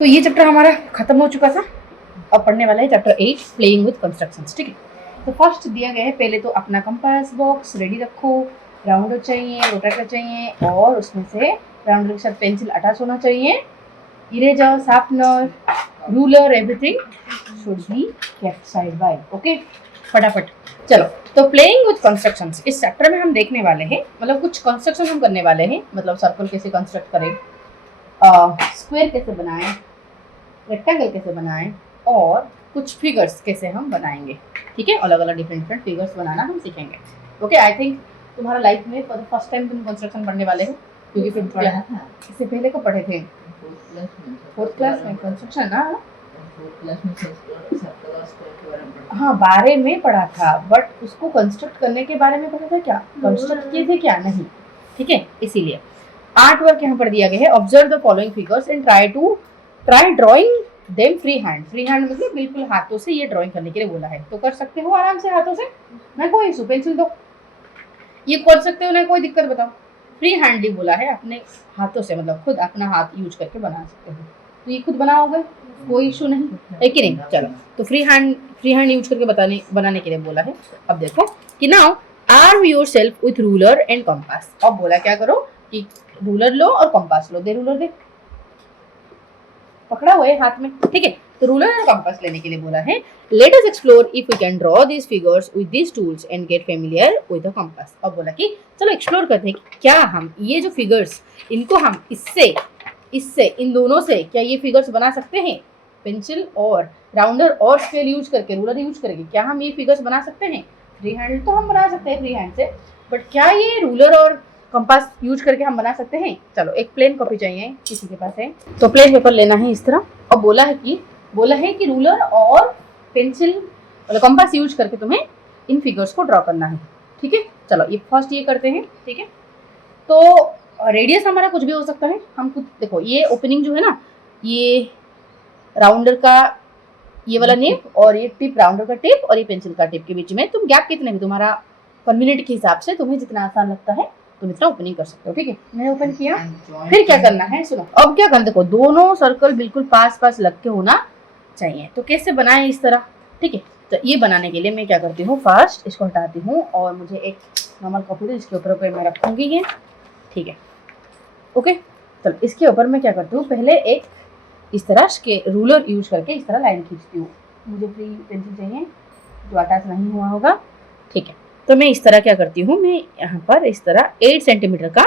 तो ये चैप्टर हमारा खत्म हो चुका था। अब पढ़ने वाला है चैप्टर 8 प्लेइंग विद कंस्ट्रक्शंस। ठीक है, तो फर्स्ट दिया गया है पहले तो अपना कंपास बॉक्स रेडी रखो, राउंडर चाहिए, रोटेटर चाहिए और उसमें से राउंडर के साथ पेंसिल अटैच होना चाहिए, eraser, sharpener, ruler, everything should be kept side by. Okay, फटाफट चलो। तो प्लेइंग विद कंस्ट्रक्शंस इस चैप्टर में हम देखने वाले हैं, मतलब कुछ कंस्ट्रक्शन हम करने वाले हैं, मतलब सर्कल कैसे कंस्ट्रक्ट करें, स्क्वायर कैसे बनाएं, रेक्टेंगल कैसे बनाएं और कुछ फिगर्स कैसे हम बनाएंगे। ठीक है, अलग अलग डिफरेंट फिगर्स बनाना हम सीखेंगे। ओके, आई थिंक तुम्हारा लाइफ में फॉर द फर्स्ट टाइम तुम कंस्ट्रक्शन पढ़ने वाले हो, क्योंकि फिर पढ़ा था इससे पहले को पढ़े थे फोर्थ क्लास में कंस्ट्रक्शन ना। हाँ, बारे में पढ़ा था, बट उसको कंस्ट्रक्ट करने के बारे में पता था क्या, कंस्ट्रक्ट किए थे क्या, नहीं। ठीक है, इसीलिए आर्ट वर्क यहाँ पर दिया गया है। Observe the following figures and try drawing them free hand. Free hand मतलब बिल्कुल हाथों से ये ड्राइंग करने के लिए बोला है, तो कर सकते हो आराम से हाथों से, ना कोई इशू। पेंसिल दो, ये कर सकते हो, ना कोई दिक्कत। बताओ, फ्री हैंडली बोला है, अपने हाथों से, मतलब खुद अपना हाथ यूज करके बना सकते हो, तो ये खुद बनाओगे, कोई इशू नहीं है कि नहीं। चलो, तो फ्री हैंड यूज करके बनाने के लिए बोला है। अब देखो कि now arm yourself with ruler and compass. अब बोला क्या करो कि रूलर लो और कंपास लो। दे रूलर, दे, पकड़ा हुआ है हाथ में। ठीक है, तो रूलर और कंपास लेने के लिए बोला है। Let us explore if we can draw these figures with these tools and get familiar with the compass. अब बोला कि चलो एक्सप्लोर करते हैं कि क्या हम ये जो फिगर्स, इनको हम इससे इन दोनों से क्या ये फिगर्स बना सकते हैं। पेंसिल और राउंडर और स्केल यूज करके, रूलर यूज करके क्या हम ये फिगर्स बना सकते हैं। फ्री हैंड तो हम बना सकते हैं फ्री हैंड से, बट क्या ये रूलर और कंपास यूज करके हम बना सकते हैं। चलो, एक प्लेन कॉपी चाहिए, किसी के पास है तो प्लेन पेपर लेना है इस तरह। और बोला है कि रूलर और पेंसिल मतलब कंपास यूज करके तुम्हें इन फिगर्स को ड्रॉ करना है। ठीक है, चलो ये फर्स्ट ये करते हैं। ठीक है, तो रेडियस हमारा कुछ भी हो सकता है। हम खुद देखो, ये ओपनिंग जो है ना, ये राउंडर का ये वाला नेप और ये टिप, राउंडर का टिप और ये पेंसिल का टिप के बीच में तुम गैप कितने भी तुम्हारा कन्वीनियंट के हिसाब से तुम्हें जितना आसान लगता है तुम इतना ओपनिंग कर सकते हो। ठीक है, मैंने ओपन किया। फिर क्या करना है, सुनो। अब क्या करना, देखो दोनों सर्कल बिल्कुल पास पास लग के होना चाहिए। तो कैसे बनाएं इस तरह। ठीक है, तो ये बनाने के लिए मैं क्या करती हूँ, फर्स्ट इसको हटाती हूँ और मुझे एक नॉर्मल कपड़े इसके ऊपर मैं रखूंगी ये। ठीक है, ओके, चलो इसके ऊपर मैं क्या करती हूँ, पहले एक इस तरह के रूलर यूज करके इस तरह लाइन खींचती हूँ। मुझे फ्री पेंसिल चाहिए जो अटैच नहीं हुआ होगा। ठीक है, तो मैं इस तरह क्या करती हूँ, मैं यहाँ पर इस तरह 8 सेंटीमीटर का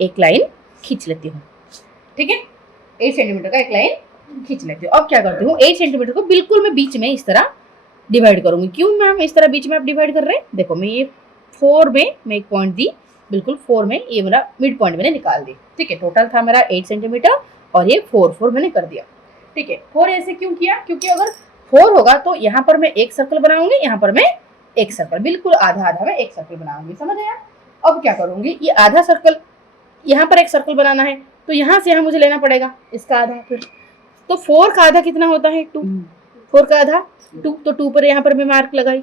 एक लाइन खींच लेती हूँ। ठीक है, 8 सेंटीमीटर का एक लाइन खींच लेती हूँ। अब क्या करती हूँ, 8 सेंटीमीटर को बिल्कुल मैं बीच में इस तरह डिवाइड करूंगी। क्यों मैम इस तरह बीच में आप डिवाइड कर रहे हैं, देखो मैं ये 4 में मैं एक पॉइंट दी, बिल्कुल 4 में ये मेरा मिड पॉइंट मैंने निकाल दी। ठीक है, टोटल था मेरा 8 सेंटीमीटर और ये 4 मैंने कर दिया। ठीक है, 4 ऐसे क्यों किया, क्योंकि अगर 4 होगा तो यहाँ पर मैं एक सर्कल बनाऊंगी, यहाँ पर मैं एक सर्कल, बिल्कुल आधा आधा में एक सर्कल बनाऊंगी। समझ आया। अब क्या करूंगी, ये आधा सर्कल, यहाँ पर एक सर्कल बनाना है तो यहाँ से यहाँ मुझे लेना पड़ेगा इसका आधा। फिर तो 4 का आधा कितना होता है, 2। 4 का आधा 2, तो 2 पर यहाँ पर मैं मार्क लगाई।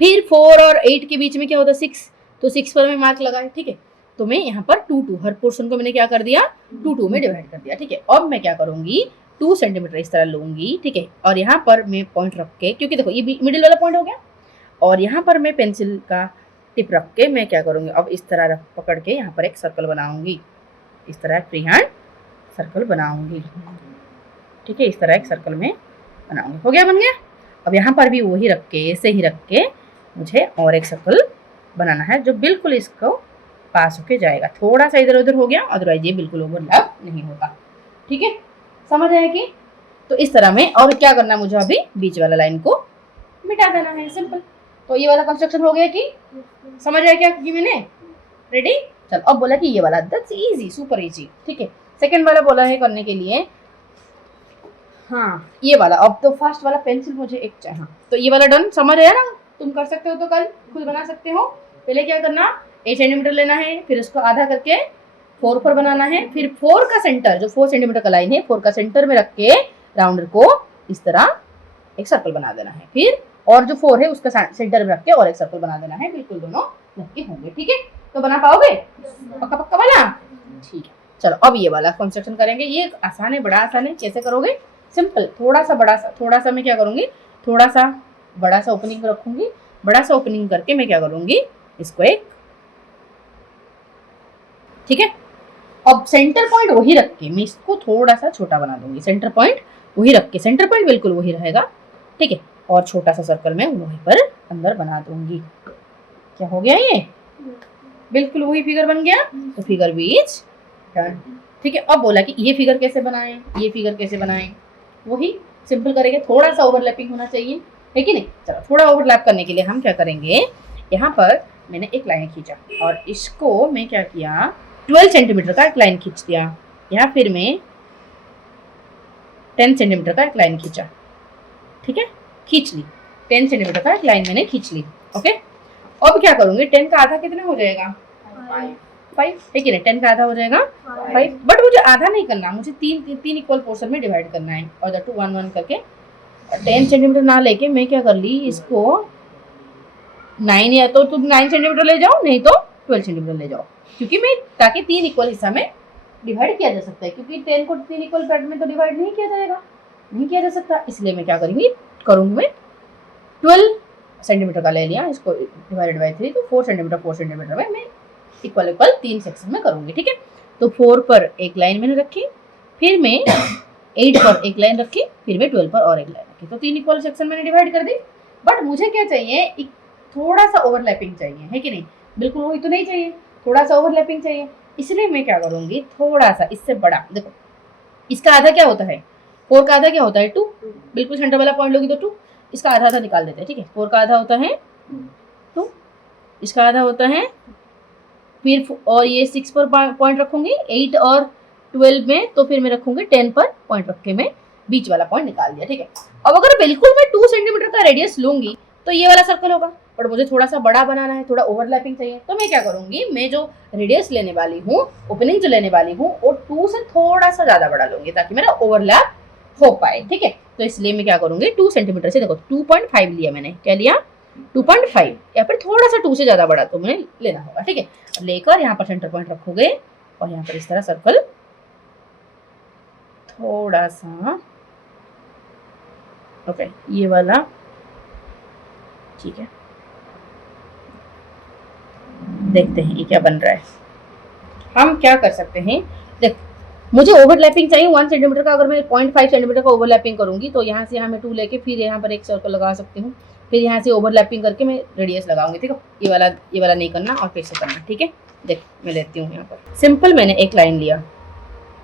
फिर 4 और 8 के बीच में क्या होता है, 6, तो 6 पर मैं मार्क लगाई। ठीक है, तो मैं यहाँ पर 2 हर पोर्शन को मैंने क्या कर दिया, 2 में डिवाइड कर दिया। ठीक है, अब मैं क्या करूंगी, 2 सेंटीमीटर इस तरह लूंगी। ठीक है, और यहाँ पर मैं पॉइंट रख के, क्योंकि देखो ये मिडिल वाला पॉइंट हो गया, और यहाँ पर मैं पेंसिल का टिप रख के मैं क्या करूँगी, अब इस तरह पकड़ के यहाँ पर एक सर्कल बनाऊंगी। इस तरह फ्री हैंड सर्कल बनाऊंगी। ठीक है, इस तरह एक सर्कल में बनाऊंगी। हो गया, बन गया। अब यहाँ पर भी वही रख के, ऐसे ही रख के मुझे और एक सर्कल बनाना है जो बिल्कुल इसको पास होके जाएगा। थोड़ा सा इधर उधर हो गया, अदरवाइज ये बिल्कुल ओवरलैप नहीं होगा। ठीक है, समझ आया कि। तो इस तरह में, और क्या करना मुझे, अभी बीच वाला लाइन को मिटा देना है, सिंपल। तो ये वाला कंस्ट्रक्शन हो गया कि समझ आया क्या कि मैंने, रेडी। चल, अब बोला कि ये वाला, दैट्स इजी, सुपर इजी। ठीक है, सेकंड वाला बोला है करने के लिए, हाँ ये वाला। अब तो फर्स्ट वाला पेंसिल मुझे एक चाहिए, तो ये वाला डन, समझ आया ना। तुम कर सकते हो तो कल खुद बना सकते हो। पहले क्या करना, 8 सेंटीमीटर लेना है, फिर उसको आधा करके 4 पर बनाना है। फिर 4 का सेंटर, जो 4 सेंटीमीटर का लाइन है, 4 का सेंटर में रख के राउंडर को इस तरह एक सर्कल बना देना है। फिर और जो 4 है उसका सेंटर में रख के और एक सर्कल बना देना है, बिल्कुल दोनों लग के होंगे। ठीक है, तो बना पाओगे, पक्का पक्का वाला। ठीक है, चलो अब ये वाला कंस्ट्रक्शन करेंगे। ये आसान है, बड़ा आसान है। कैसे करोगे? सिंपल, थोड़ा सा मैं क्या करूंगी, थोड़ा सा बड़ा सा ओपनिंग रखूंगी। बड़ा सा ओपनिंग करके मैं क्या करूंगी, इसको एक, ठीक है। अब सेंटर पॉइंट वही रख के मैं इसको थोड़ा सा छोटा बना दूंगी। सेंटर पॉइंट वही रख के, सेंटर पॉइंट बिल्कुल वही रहेगा, ठीक है। और छोटा सा सर्कल मैं वहीं पर अंदर बना दूंगी। क्या हो गया? ये बिल्कुल वही फिगर बन गया। तो फिगर बी इज डन, ठीक है। अब बोला कि ये फिगर कैसे बनाएं, ये फिगर कैसे बनाएं, वही सिंपल करेंगे। थोड़ा सा ओवरलैपिंग होना चाहिए, है कि नहीं। चलो थोड़ा ओवरलैप करने के लिए हम क्या करेंगे, यहाँ पर मैंने एक लाइन खींचा और इसको मैं क्या किया, 12 सेंटीमीटर का एक लाइन खींच दिया। या फिर मैं 10 सेंटीमीटर का एक लाइन खींचा, ठीक है, खींच ली। 10 सेंटीमीटर का एक लाइन मैंने खींच ली, ओके। अब क्या करूंगी, 10 का आधा कितना हो जाएगा? 5, ठीक है ना। 10 का आधा हो जाएगा 5, बट मुझे आधा नहीं करना, मुझे तीन इक्वल पोर्शन में डिवाइड करना है। और दैट 1 करके 10 सेंटीमीटर ना लेके मैं क्या कर ली, इसको 9, या तो तुम 9 सेंटीमीटर ले जाओ, नहीं तो 12 सेंटीमीटर ले जाओ, क्योंकि मैं ताकि 3 इक्वल हिस्सा में डिवाइड किया जा सकता है। क्योंकि 10 को 3 इक्वल पार्ट में तो डिवाइड नहीं किया जाएगा, नहीं किया जा सकता। इसलिए मैं क्या करूँगी मैं 12 सेंटीमीटर का ले लिया, इसको डिवाइडेड बाई 3, तो 4 सेंटीमीटर में मैं इक्वल 3 सेक्शन में करूँगी, ठीक है। तो 4 पर एक लाइन मैंने रखी, फिर मैं 8 पर एक लाइन रखी, फिर मैं 12 पर और एक लाइन रखी। तो 3 इक्वल सेक्शन मैंने डिवाइड कर दी। बट मुझे क्या चाहिए, थोड़ा सा ओवरलैपिंग चाहिए, है कि नहीं। बिल्कुल वही तो नहीं चाहिए, थोड़ा सा ओवरलैपिंग चाहिए। इसलिए मैं क्या करूँगी, थोड़ा सा इससे बड़ा, देखो इसका आधा क्या होता है, 4 का आधा क्या होता है 2, बिल्कुल सेंटर वाला पॉइंट लोगी तो 2, इसका आधा निकाल देते हैं, ठीक है। 4 का आधा होता है 2, इसका आधा होता है, फिर और ये 6 पर पॉइंट रखूंगी, 8 और 12 में, तो फिर मैं रखूंगी 10 पर पॉइंट रख के मैं बीच वाला पॉइंट निकाल दिया, ठीक है। अब अगर बिल्कुल मैं 2 सेंटीमीटर का रेडियस लूंगी तो ये वाला सर्कल होगा, पर मुझे थोड़ा सा बड़ा बनाना है, थोड़ा ओवरलैपिंग चाहिए। तो मैं क्या करूंगी, मैं जो रेडियस लेने वाली हूँ, ओपनिंग जो लेने वाली हूँ, वो 2 से थोड़ा सा ज्यादा बड़ा लूंगी ताकि मेरा ओवरलैप हो पाए, ठीक है। तो इसलिए मैं क्या करूंगी, 2 सेंटीमीटर से, देखो 2.5 लिया मैंने, क्या लिया 2.5, या फिर थोड़ा सा 2 से ज्यादा बड़ा तो मुझे लेना होगा, ठीक है। लेकर यहाँ पर सेंटर पॉइंट रखोगे और यहाँ पर इस तरह सर्कल थोड़ा सा, ओके, ये वाला, ठीक है। देखते हैं ये क्या बन रहा है। हम क्या कर सकते हैं, देख मुझे ओवरलैपिंग चाहिए 1 सेंटीमीटर का। अगर मैं 0.5 सेंटीमीटर का ओवरलैपिंग करूंगी तो यहाँ से यहाँ मैं 2 लेके फिर यहाँ पर एक सर्कल लगा सकती हूँ, फिर यहाँ से ओवरलैपिंग करके मैं रेडियस लगाऊंगी, ठीक है। ये वाला नहीं करना और फिर से करना, ठीक है। देख मैं लेती हूँ यहाँ पर सिंपल, मैंने एक लाइन लिया,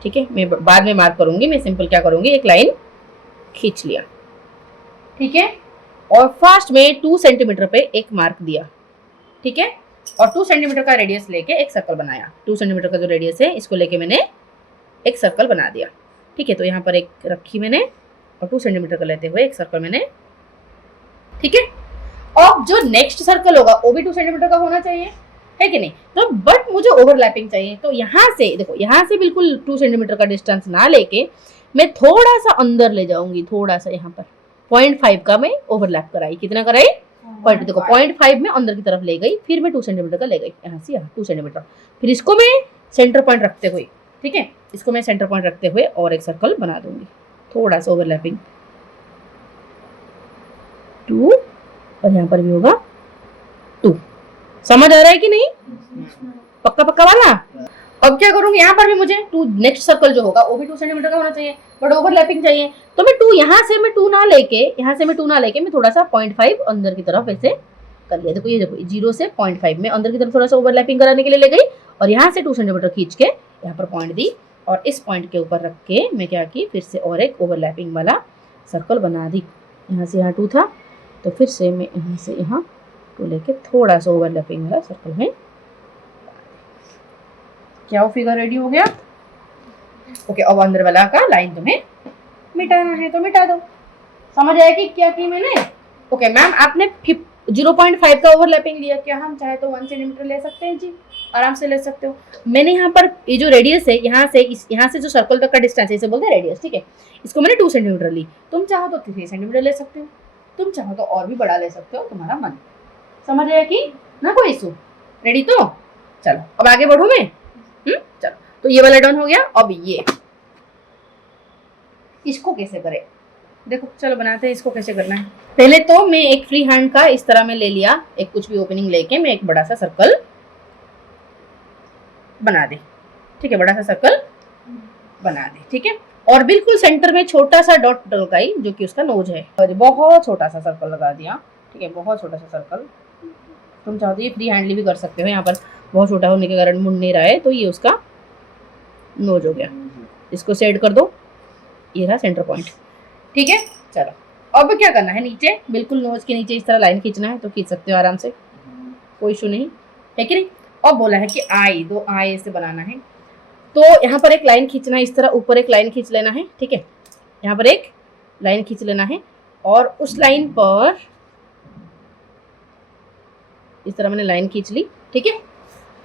ठीक है। मैं बाद में मार्क करूंगी, मैं सिंपल क्या करूंगी, एक लाइन खींच लिया, ठीक है। और फर्स्ट में 2 सेंटीमीटर पे एक मार्क दिया, ठीक है। और 2 सेंटीमीटर का रेडियस लेके एक सर्कल बनाया। 2 सेंटीमीटर का जो रेडियस है इसको लेके मैंने एक सर्कल बना दिया, ठीक है। तो यहाँ पर एक रखी मैंने और 2 सेंटीमीटर का लेते हुए एक सर्कल मैंने, ठीक है। और जो नेक्स्ट सर्कल होगा वो भी 2 सेंटीमीटर का होना चाहिए, है कि नहीं। तो बट मुझे ओवरलैपिंग चाहिए, तो यहाँ से देखो, यहाँ से बिल्कुल 2 सेंटीमीटर का डिस्टेंस ना लेके मैं थोड़ा सा अंदर ले जाऊंगी, थोड़ा सा यहाँ पर 0.5 का मैं ओवरलैप कराई। कितना कराई? देखो 0.5 में अंदर की तरफ ले गई, फिर मैं 2 सेंटीमीटर का ले गई, यहाँ से यहाँ 2 सेंटीमीटर। फिर इसको मैं सेंटर पॉइंट रखते हुए, ठीक है, इसको मैं सेंटर पॉइंट रखते हुए और एक सर्कल बना दूंगी, थोड़ा सा ओवरलैपिंग 2, और यहाँ पर भी होगा 2। समझ आ रहा है कि नहीं? पक्का पक्का वाला। अब क्या करूंगी, यहाँ पर भी मुझे 2 नेक्स्ट सर्कल जो होगा वो भी 2 सेंटीमीटर का होना चाहिए, बट ओवरलैपिंग चाहिए। तो मैं 2 यहाँ से मैं 2 ना लेके मैं थोड़ा सा 0.5 अंदर की तरफ ऐसे कर लिया। देखो ये देखो 0 से 0.5 में अंदर की तरफ थोड़ा सा ओवरलैपिंग कराने के लिए ले गई, और यहाँ से 2 सेंटीमीटर खींच के यहाँ पर पॉइंट दी, और इस पॉइंट के ऊपर रख के मैं क्या की, फिर से और एक ओवरलैपिंग वाला सर्कल बना दी। यहाँ से यहाँ 2 था, तो फिर से मैं यहाँ से यहाँ 2 लेके थोड़ा सा ओवरलैपिंग वाला सर्कल में, क्या वो फिगर रेडी हो गया? ओके। अब अंदर वाला का लाइन तुम्हें मिटाना है तो मिटा दो। समझ आया कि क्या की मैंने? ओके मैम, आपने 0.5 का ओवरलैपिंग लिया, क्या हम चाहे तो 1 सेंटीमीटर ले सकते हैं? जी आराम से ले सकते हो। मैंने यहाँ पर ये जो रेडियस है, यहाँ से जो सर्कल तक का डिस्टेंस है, इसे बोलते हैं रेडियस, ठीक है। इसको मैंने 2 सेंटीमीटर ली, तुम चाहो तो 3 सेंटीमीटर ले सकते हो, तुम चाहो तो और भी बड़ा ले सकते हो, तुम्हारा मन। समझ आया कि ना? कोई इशू? रेडी तो? चलो अब आगे बढ़ूँ मैं। चलो, तो ये वाला डन हो गया। अब ये इसको कैसे करें, देखो चलो बनाते हैं। इसको कैसे करना है, पहले तो मैं एक फ्री हैंड का इस तरह में ले लिया, एक कुछ भी ओपनिंग लेके मैं एक बड़ा सा सर्कल बना दी। ठीक है, बड़ा सा सर्कल बना दी। ठीक है, और बिल्कुल सेंटर में छोटा सा डॉट लगाई जो कि उसका नोज है, और बहुत छोटा सा सर्कल लगा दिया। ठीक है, बहुत छोटा सा सर्कल। तुम चाहो तो ये फ्री हैंडली भी कर सकते हो, यहाँ पर बहुत छोटा होने के कारण मुड़ नहीं रहा है, तो ये उसका नोज हो गया। इसको सेट कर दो, ये रहा सेंटर पॉइंट। ठीक है, चलो अब क्या करना है, नीचे बिल्कुल नोज के नीचे इस तरह लाइन खींचना है, तो खींच सकते हो आराम से, कोई इशू नहीं है कि नहीं। अब बोला है कि आई, दो आई ऐसे बनाना है, तो यहाँ पर एक लाइन खींचना है, इस तरह ऊपर एक लाइन खींच लेना है। ठीक है, यहाँ पर एक लाइन खींच लेना है, और उस लाइन पर इस तरह मैंने लाइन खींच ली। ठीक है,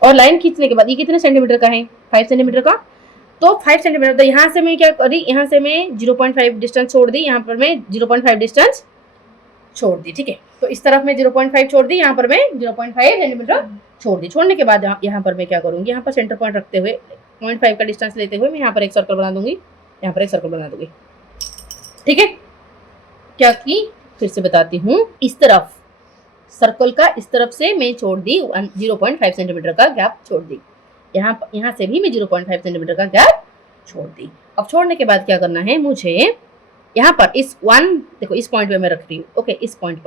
और लाइन खींचने के बाद ये कितने सेंटीमीटर का है, 5 सेंटीमीटर का, तो 5 सेंटीमीटर। तो यहाँ से मैं क्या करी, यहाँ से मैं 0.5 डिस्टेंस छोड़ दी, यहाँ पर मैं 0.5 डिस्टेंस छोड़ दी। ठीक है, तो इस तरफ मैं 0.5 छोड़ दी, यहाँ पर मैं 0.5 सेंटीमीटर छोड़ दी। छोड़ने के बाद यहाँ पर मैं क्या करूँगी, यहाँ पर सेंटर पॉइंट रखते हुए 0.5 का डिस्टेंस लेते हुए मैं यहाँ पर एक सर्कल बना दूंगी, यहाँ पर एक सर्कल बना दूंगी। ठीक है, क्या की फिर से बताती हूँ, इस तरफ सर्कल का इस तरफ से मैं छोड़ दी 0.5 सेंटीमीटर का गैप छोड़ दी, यहाँ से भी मैं 0.5 सेंटीमीटर का गैप छोड़ दी। अब छोड़ने के बाद क्या करना है, मुझे यहाँ पर इस 1, देखो इस पॉइंट पे मैं रख रही हूँ। ओके, इस पॉइंट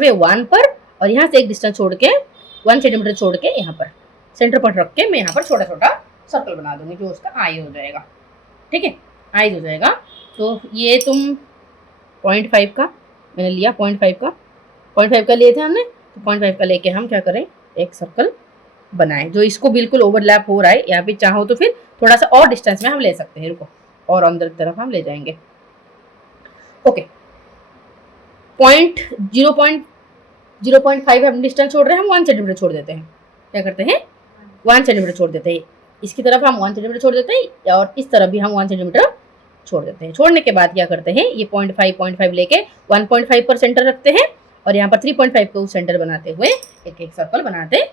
पे 1 पर, और यहाँ से एक डिस्टेंस छोड़ के 1 सेंटीमीटर छोड़ के यहाँ पर सेंटर पॉइंट रख के मैं यहाँ पर छोटा छोटा सर्कल बना दूंगी, जो उसका आई हो जाएगा। ठीक है, आई हो जाएगा। तो ये तुम 0.5 का मैंने लिया, 0.5 का लिए थे हमने, तो 0.5 का लेके हम क्या करें, एक सर्कल बनाएं जो इसको बिल्कुल ओवरलैप हो रहा है। यहाँ पे चाहो तो फिर थोड़ा सा और डिस्टेंस में हम ले सकते हैं, रुको, और अंदर की तरफ हम ले जाएंगे। ओके, 0.5 हम डिस्टेंस छोड़ रहे हैं, हम 1 सेंटीमीटर छोड़ देते हैं। क्या करते हैं, 1 सेंटीमीटर छोड़ देते हैं। इसकी तरफ हम 1 सेंटीमीटर छोड़ देते हैं, और इस तरफ भी हम 1 सेंटीमीटर छोड़ देते हैं। छोड़ने के बाद क्या करते हैं, ये 0.5 लेके 1.5 पर सेंटर रखते हैं, और यहाँ पर 3.5 को सेंटर बनाते हुए एक एक सर्कल बनाते हैं।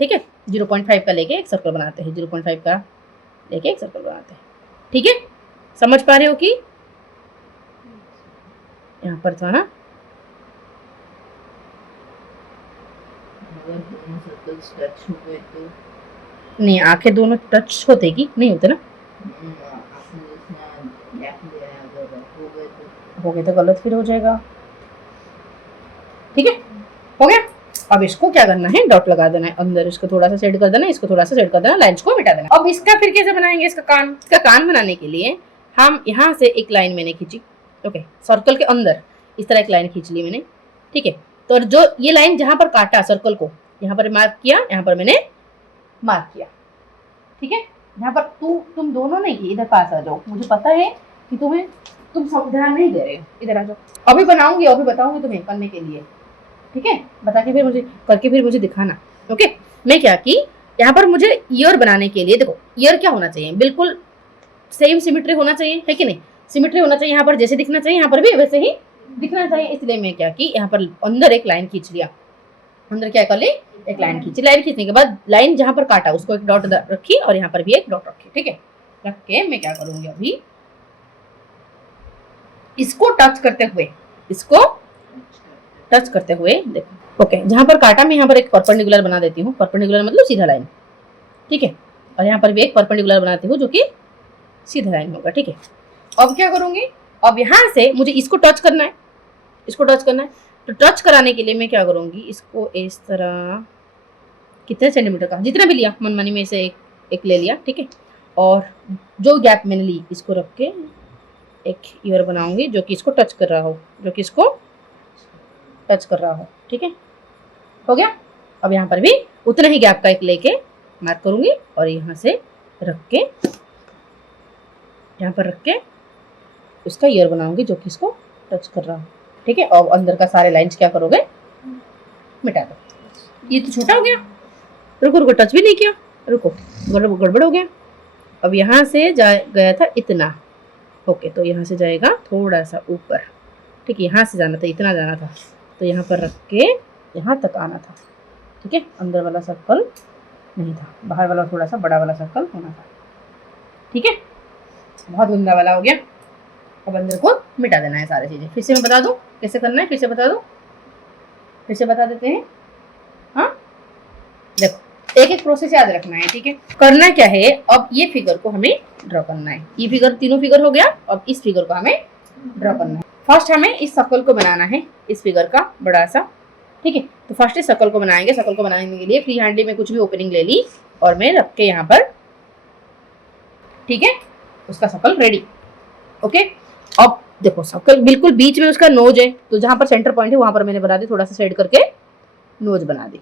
ठीक है, 0.5 का लेके एक सर्कल बनाते हैं, 0.5 का लेके एक सर्कल बनाते हैं। ठीक है, समझ पा रहे हो कि यहाँ पर था ना, अगर दोनों सर्कल्स टच हो गए तो नहीं, आंखें दोनों टच होते कि नहीं होते ना, हो गए तो गलत फिर हो जाएगा। ठीक है, हो गया। अब इसको क्या करना है, डॉट लगा देना है अंदर, इसको थोड़ा सा सेट कर देना, इसको थोड़ा सा सेट कर देना, लाइंस को मिटा देना। अब इसका फिर कैसे बनाएंगे, इसका कान बनाने के लिए हम यहाँ से एक लाइन मैंने खींची। ओके, सर्कल के अंदर इस तरह एक लाइन खींच ली मैंने। ठीक है, तो जो ये लाइन जहां पर काटा सर्कल को, यहाँ पर मार्क किया, यहाँ पर मैंने मार्क किया। ठीक है, यहाँ पर तुम दोनों नहीं किए, इधर पास आ जाओ, मुझे पता है कि तुम ध्यान नहीं दे रहे हो, इधर आ जाओ। अभी बनाऊंगी, अभी बताऊंगी तुम्हें करने के लिए। ठीक है, बता के फिर मुझे करके फिर मुझे दिखाना। ओके, मैं क्या की, यहाँ पर मुझे ईयर बनाने के लिए, देखो ईयर क्या होना चाहिए, बिल्कुल सेम सिमेट्री होना चाहिए, है कि नहीं, सिमेट्री होना चाहिए। यहाँ पर जैसे दिखना चाहिए, यहाँ पर भी वैसे ही दिखना चाहिए। इसलिए मैं क्या की, यहाँ पर अंदर एक लाइन खींच लिया, अंदर क्या कर ली, एक लाइन खींची। लाइन खींचने के बाद लाइन जहां पर काटा उसको एक डॉट रखी, और यहाँ पर भी एक डॉट रखी। ठीक है, रख के मैं क्या करूंगी, अभी इसको टच करते हुए देखो। ओके, जहां पर काटा मैं यहाँ पर एक परपेंडिकुलर बना देती हूँ। परपेंडिकुलर मतलब सीधा लाइन। ठीक है, और यहाँ पर भी एक परपेंडिकुलर बनाती हूँ जो कि सीधा लाइन होगा। ठीक है, अब क्या करूंगी, अब यहाँ से मुझे इसको टच करना है, तो टच कराने के लिए मैं क्या करूंगी, इसको इस तरह कितने सेंटीमीटर का, जितना भी लिया मनमानी में से एक ले लिया। ठीक है, और जो गैप मैंने ली इसको रख के एक ईयर बनाऊंगी जो कि इसको टच कर रहा हो, ठीक है, हो गया। अब यहाँ पर भी उतना ही गैप का एक लेके मार्क करूंगी, और यहाँ से रख के यहाँ पर रख के उसका ईयर बनाऊंगी जो कि इसको टच कर रहा हो। ठीक है, और अंदर का सारे लाइंस क्या करोगे, मिटा दो। ये तो छोटा हो गया, रुको, टच भी नहीं किया, रुको, गड़बड़ हो गया। अब यहाँ से गया था इतना। ओके, तो यहाँ से जाएगा थोड़ा सा ऊपर। ठीक है, यहाँ से जाना था, इतना जाना था, तो यहाँ पर रख के यहाँ तक आना था। ठीक है, अंदर वाला सर्कल नहीं था, बाहर वाला थोड़ा सा बड़ा वाला सर्कल होना था। ठीक है, बहुत गंदा वाला हो गया। अब अंदर को मिटा देना है सारी चीजें। फिर से मैं बता दूं कैसे करना है, फिर से बता दूं, फिर से बता देते हैं। हाँ देखो, एक एक प्रोसेस याद रखना है। ठीक है, करना क्या है, अब ये फिगर को हमें ड्रॉ करना है। ये फिगर, तीनों फिगर हो गया। अब इस फिगर को हमें ड्रॉ करना है। फर्स्ट हमें इस सर्कल को बनाना है, इस फिगर का बड़ा सा। ठीक है, तो फर्स्ट इस सर्कल को बनाएंगे। सर्कल को बनाने के लिए फ्री हैंडली में कुछ भी ओपनिंग ले ली और मैं रख के यहाँ पर, ठीक है, उसका सर्कल रेडी। ओके, अब देखो सर्कल बिल्कुल बीच में उसका नोज है, तो जहां पर सेंटर पॉइंट है वहां पर मैंने बना दी, थोड़ा सा शेड करके नोज बना दी,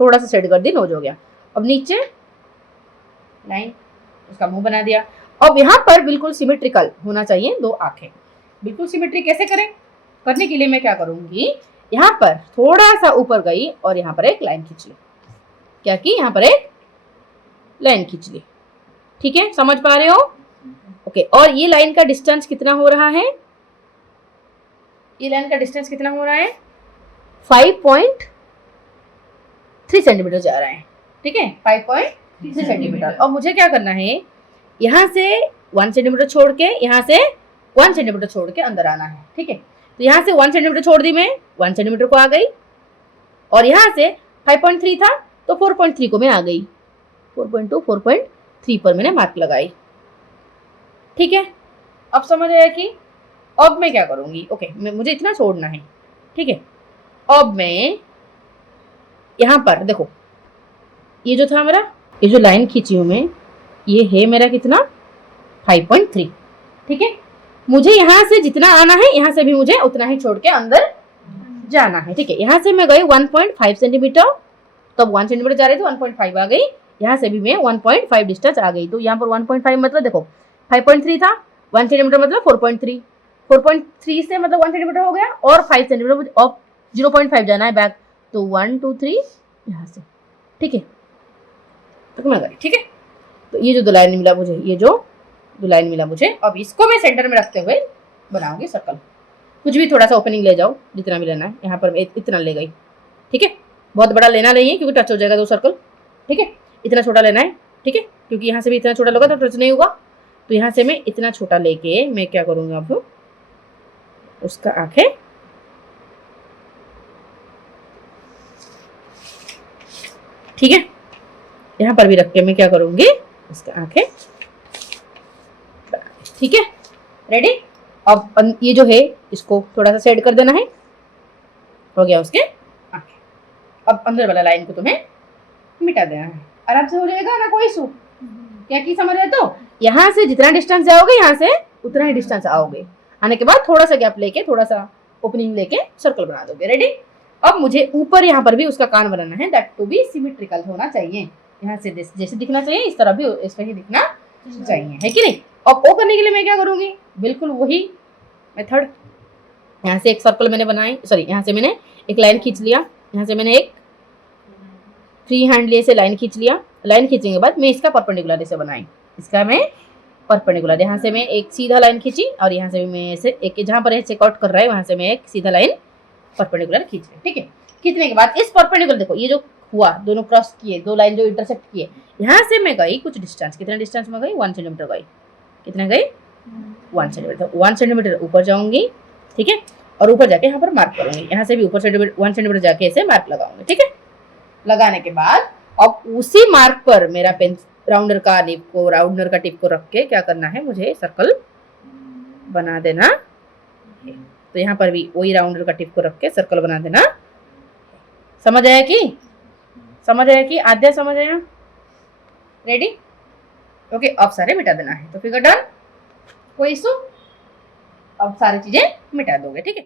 थोड़ा सा शेड कर दी, नोज हो गया। अब नीचे लाइन, उसका मुंह बना दिया। अब यहाँ पर बिल्कुल सिमेट्रिकल होना चाहिए, दो आंखें। बिल्कुल सिमेट्री कैसे करें, करने के लिए मैं क्या करूंगी, यहाँ पर थोड़ा सा ऊपर गई और यहाँ पर एक लाइन खींच ली। क्या की, यहाँ पर एक लाइन खींच ली। ठीक है, समझ पा रहे हो? ओके, और ये लाइन का डिस्टेंस कितना हो रहा है, ये लाइन का डिस्टेंस कितना हो रहा है, 5.3 सेंटीमीटर जा रहा है। ठीक है, 5.3 सेंटीमीटर। और मुझे क्या करना है, यहाँ से 1 सेंटीमीटर छोड़ के, यहाँ से 1 सेंटीमीटर छोड़ के अंदर आना है। ठीक है, तो यहाँ से 1 सेंटीमीटर छोड़ दी मैं, 1 सेंटीमीटर को आ गई, और यहाँ से 5.3 था तो 4.3 को मैं आ गई, 4.2 4.3 पर मैंने मार्क लगाई। ठीक है, अब समझ आया कि अब मैं क्या करूंगी। ओके, मुझे इतना छोड़ना है। ठीक है, अब मैं यहाँ पर देखो, ये जो था मेरा, ये जो लाइन खींची हूँ मैं, ये है मेरा कितना, 5.3। ठीक है, मुझे यहाँ से जितना आना है, यहाँ से भी मुझे उतना ही छोड़ के अंदर जाना है। ठीक है, यहाँ से मैं गई 1.5 सेंटीमीटर, तब 1 सेंटीमीटर जा रही थी, 1.5 आ गई। यहाँ से भी मैं 1.5 डिस्टेंस आ गई। तो यहाँ पर 1.5 मतलब देखो 5.3 था, 1 सेंटीमीटर मतलब 4.3, 4.3 से मतलब 1 सेंटीमीटर हो गया, और 5 सेंटीमीटर मुझे और 0.5 जाना है बैक, तो 1 2 3 यहाँ से। ठीक है, तो मैं गई। ठीक है, तो ये जो दो लाइन मिला मुझे, ये जो दो लाइन मिला मुझे, अब इसको मैं सेंटर में रखते हुए बनाऊंगी सर्कल। कुछ भी थोड़ा सा ओपनिंग ले जाओ, जितना भी लेना है। यहाँ पर मैं इतना ले गई। ठीक है, बहुत बड़ा लेना नहीं है क्योंकि टच हो जाएगा दो सर्कल। ठीक है, इतना छोटा लेना है। ठीक है, क्योंकि यहाँ से भी इतना छोटा लगा तो टच नहीं होगा, तो यहाँ से मैं इतना छोटा लेके मैं क्या करूँगा, अब उसका आंखें, ठीक है, यहाँ पर भी रख के मैं क्या करूँगी, उसका आंखें। ठीक है, रेडी। अब ये जो है इसको थोड़ा सा सेट कर देना है, हो गया उसके आंखें। अब अंदर वाला लाइन को तुम्हें मिटा देना है, आराम से हो जाएगा ना, कोई इशू। क्या की समझ रहे, तो यहाँ से जितना डिस्टेंस जाओगे यहाँ से उतना ही डिस्टेंस आओगे, आने के बाद थोड़ा सा गैप लेके, थोड़ा सा ओपनिंग लेके सर्कल बना दोगे। रेडी। अब मुझे ऊपर यहाँ पर भी उसका कान बनाना है, दैट टू बी सिमेट्रिकल होना चाहिए। यहाँ से जैसे दिखना चाहिए, इस तरह भी इस पर ही दिखना चाहिए, है कि नहीं। अब वो करने के लिए मैं क्या करूंगी, बिल्कुल वही मेथड। यहाँ से एक सर्कल मैंने बनाई, सॉरी, यहाँ से मैंने एक लाइन खींच लिया, यहाँ से मैंने एक फ्री हैंड लिए से लाइन खींच लिया। लाइन खींचने के बाद मैं इसका परपेंडिकुलर ऐसे बनाई, इसका मैं परपेंडिकुलर, यहाँ से मैं एक सीधा लाइन खींची, और यहाँ से भी मैं ऐसे एक, जहाँ पर ऐसे कट कर रहा है वहाँ से मैं एक सीधा लाइन परपेंडिकुलर खींच ली। ठीक है, खींचने के बाद इस परपेंडिकुलर, देखो ये जो हुआ, दोनों क्रॉस किए, दो लाइन जो इंटरसेक्ट किए, यहाँ से मैं गई कुछ डिस्टेंस, कितना डिस्टेंस में गई, 1 सेंटीमीटर गई। कितना गई, 1 सेंटीमीटर। 1 सेंटीमीटर ऊपर जाऊंगी। ठीक है, और ऊपर जाके यहाँ पर मार्क करूंगी, यहाँ से भी ऊपर 1 सेंटीमीटर जाके ऐसे मार्क लगाऊंगी। ठीक है, लगाने के बाद अब उसी मार्क पर मेरा पेन राउंडर का टिप को रख के क्या करना है, मुझे सर्कल बना देना। तो यहाँ पर भी वही राउंडर का टिप को रख के सर्कल बना देना। समझ आया कि आद्या समझ आया? रेडी। ओके, अब सारे मिटा देना है, तो फिगर डन, कोई इशू। अब सारी चीजें मिटा दोगे। ठीक है।